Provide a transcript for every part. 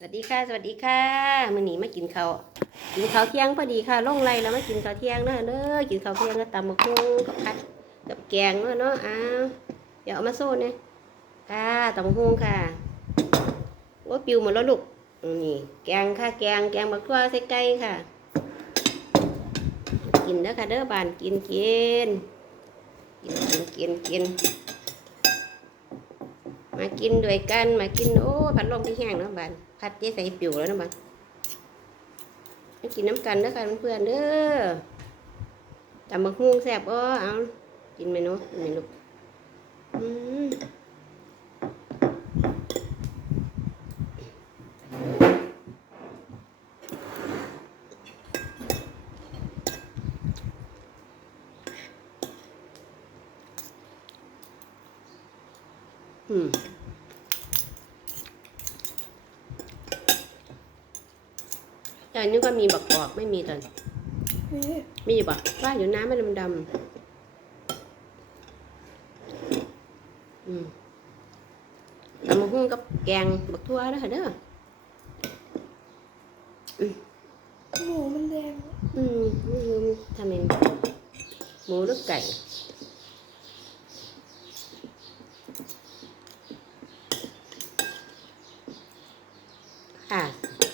สวัสดีค่ะ สวัสดีค่ะมื้อนี้มากินข้าวกินข้าวเที่ยงพอดีค่ะลงไรแล้วมากินข้าวเที่ยงเนาะเด้อกินข้าวเที่ยงก็ตำมะกุ้งกับผัดกับแกงเนาะเนาะอ้าวเดี๋ยวเอามาโซ่เนี่ยค่ะตำมะกุ้งค่ะโอ้ปิวหมดแล้วลูกนี่แกงค่ะแกงแกงบักทั่วใส่ไก่ค่ะ กินเด้อค่ะเด้อบานกินกินกินกินกินกินมากินด้วยกันมากินโอ้พัดลมที่แห้งเนาะบาน พัดเจ๊ใส่ปิวแล้วนะบานกินน้ำกันเด้อค่ะเพื่อนๆเด้อตำบักฮุ่งแซ่บอ้อเอากินไหมเนาะกินไหมลูกอืมอืม แต่อันนี้ก็มีบักกอกไม่มีตอน มีอยู่ปะว่าอยู่น้ำมันดำๆอืมตำมะฮุ่งกับแกงบักทั่วเด้อค่ะเด้อหมูมันแดง อืมไม่รู้ทำเองหมูหรือไก่ ค่ะ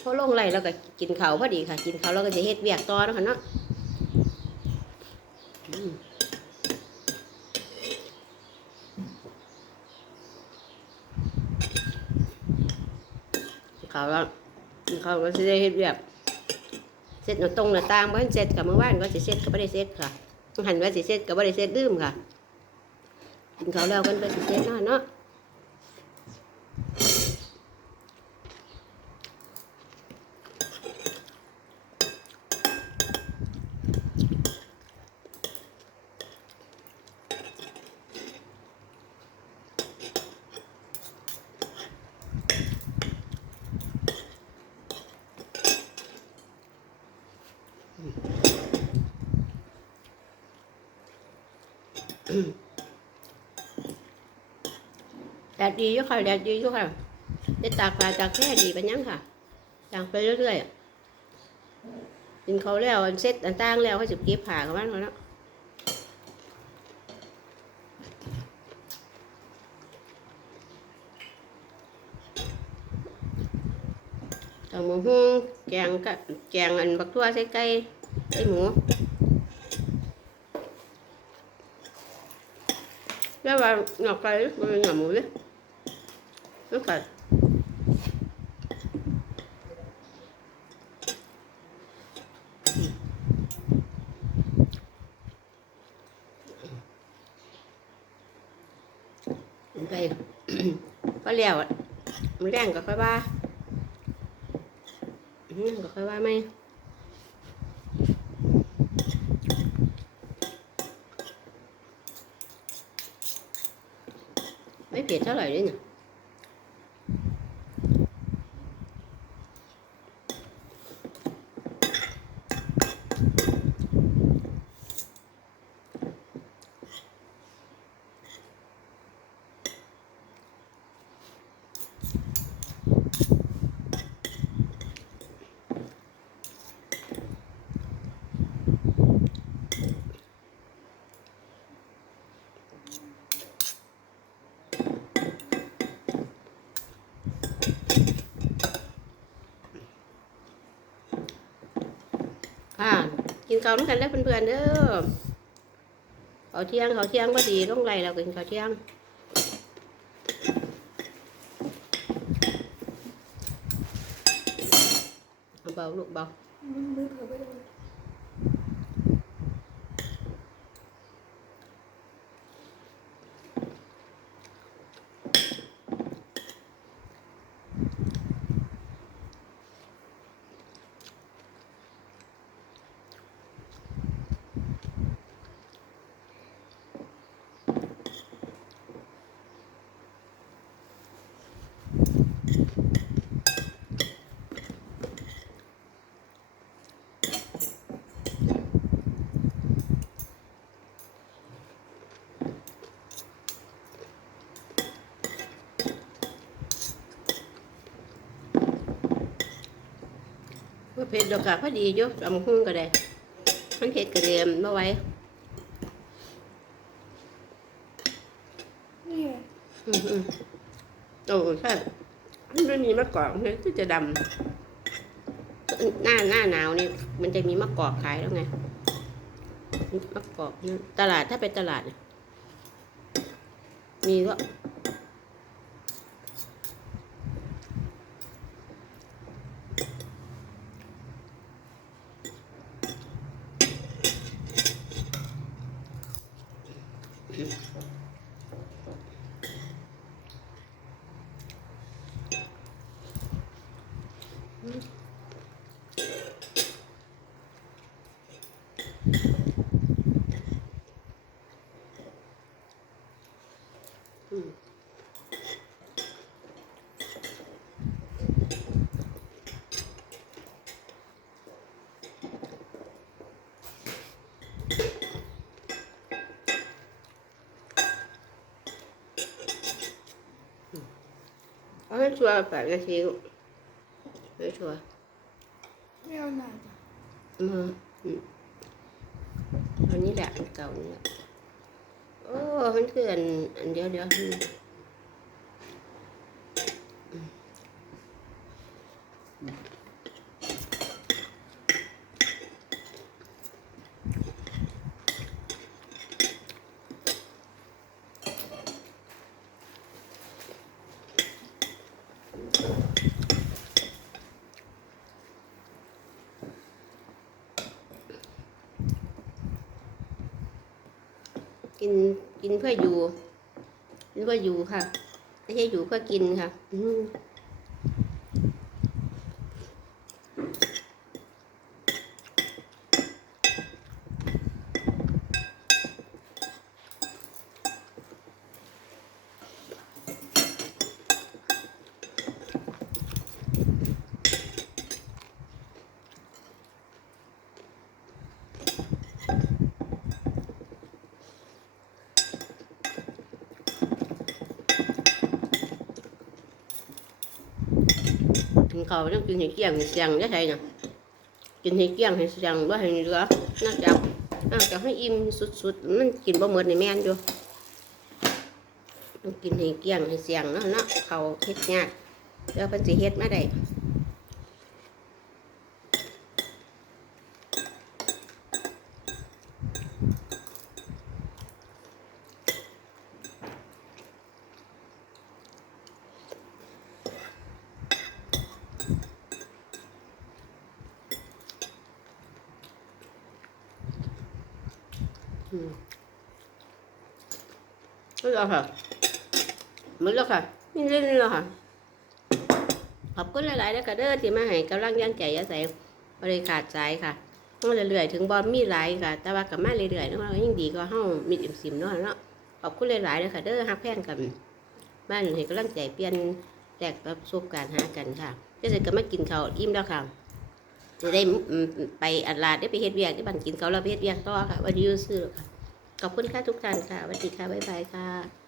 พอล งไรแล้วก็กินเขาพอดีค่ะ กินเขาแล้วก็จะเฮ็ดเวียกต่อนะคะเนาะกินเขาแล้วกินเขาก็จะได้เฮ็ดเวียกเสร็จหนูตรงหนาตางบ้านเสร็จกับเมื่อวานก็สิเสร็จก็ไม่ได้เสร็จค่ะหันว่าสิเสร็จก็ไม่ได้เสร็จดื้มค่ะกินเขาแล้วกันไปสิเสร็จเนาะเนาะ ดดดีอยู่ค่ะแดดดีอยู่ค่ะได้ตากผ้าตากแค่ดีกันยังค่ะตากไปเรื่อยๆอะกินเขาแล้วเซ็ตต่างๆแล้วเขาจะเก็บผ้ากันบ้างแล้วเนาะตำหมูหุ้งแกงกะแกงอันบักทั่วใส่ไก่ใส่หมูแล้วว่าหนอกไก่มันหนอหมูเลย ลูกไก่ไปก็เลี้ยวอะมันแรงก็ค่อยว่าอืมก็ค่อยว่าไหมไม่เผ็ดเท่าไหร่ด้วยเนี่ยอ่า กินข้าวน้ำกันได้วเพื่อนๆเด้อข้าวเที่ยงข้าวเที่ยงก็ดีต้องไรเรากินข้าวเที่ยงเอาเบาลูกเบา มันมืดเขาไปโดน อ ว่าเผ็ดดอกกะพอดีอยู่ตำหุ้งก็ได้มันเผ็ดกระเดียมมาไว้อืมอืมโอ้ใช่มันไม่มีมะกอกเลยที่จะดำหน้าหน้าหนาวนี่มันจะมีมะกอกขายแล้วไงมะกอกนี่ตลาดถ้าไปตลาดเนี่ยมีก็ ให้ชัวร์แปดนาทีลูกให้ชัวร์ไม่เอาหนาจ้ะอืมอืมอันนี้แหละอันเก่านี่แหละโอ้มันคืออันอันเดียวเดียว กินกินเพื่ออยู่กินเพื่ออยู่ค่ะไม่ใช่อยู่เพื่อกินค่ะ อื เขาวต้องกินให้เกลี้ยงให้เสียงได้ใช่เน่ะกินให้เกลี้ยงให้เสียงว่าให้เหลือน่าจะน่าจะให้อิ่มสุดๆมันกินบ่หมดในแม่นอยู่ต้องกินให้เกลี้ยงให้เสียงเนาะเนาะเขาเฮ็ดยากเดี๋ยวเพิ่นสิเฮ็ดมาได้ อืมไม่แล้วค่ะหมดแล้วค่ะนี่เล่นแล้วค่ะ ขอบคุณหลายๆแล้วก็เด้อที่มาให้กำลังยันใจยาใส่บริขาดใจค่ะต้องเรื่อยๆถึงบอมมีหลายค่ะ แต่ว่ากับมาเรื่อยๆเนาะยิ่งดีก็เฮามีอิ่มสิมเนาะเนาะขอบคุณหลายๆเลยค่ะเด้อฮักแพงกันบ้านให้กำลังใจเปลี่ยนแลกประสบการณ์หากันค่ะจะเสร็จก็มากินข้าวอิ่มแล้วค่ะจะได้ไปอัดลาดได้ไปเฮ็ดเวียกได้บันกินเขาวแล้วไปเฮ็ดเวียกต่อค่ะวันนี้ยูซื้อค่ะ ขอบคุณค่ะทุกท่านค่ะสวัสดีค่ะ บ๊ายบายค่ะ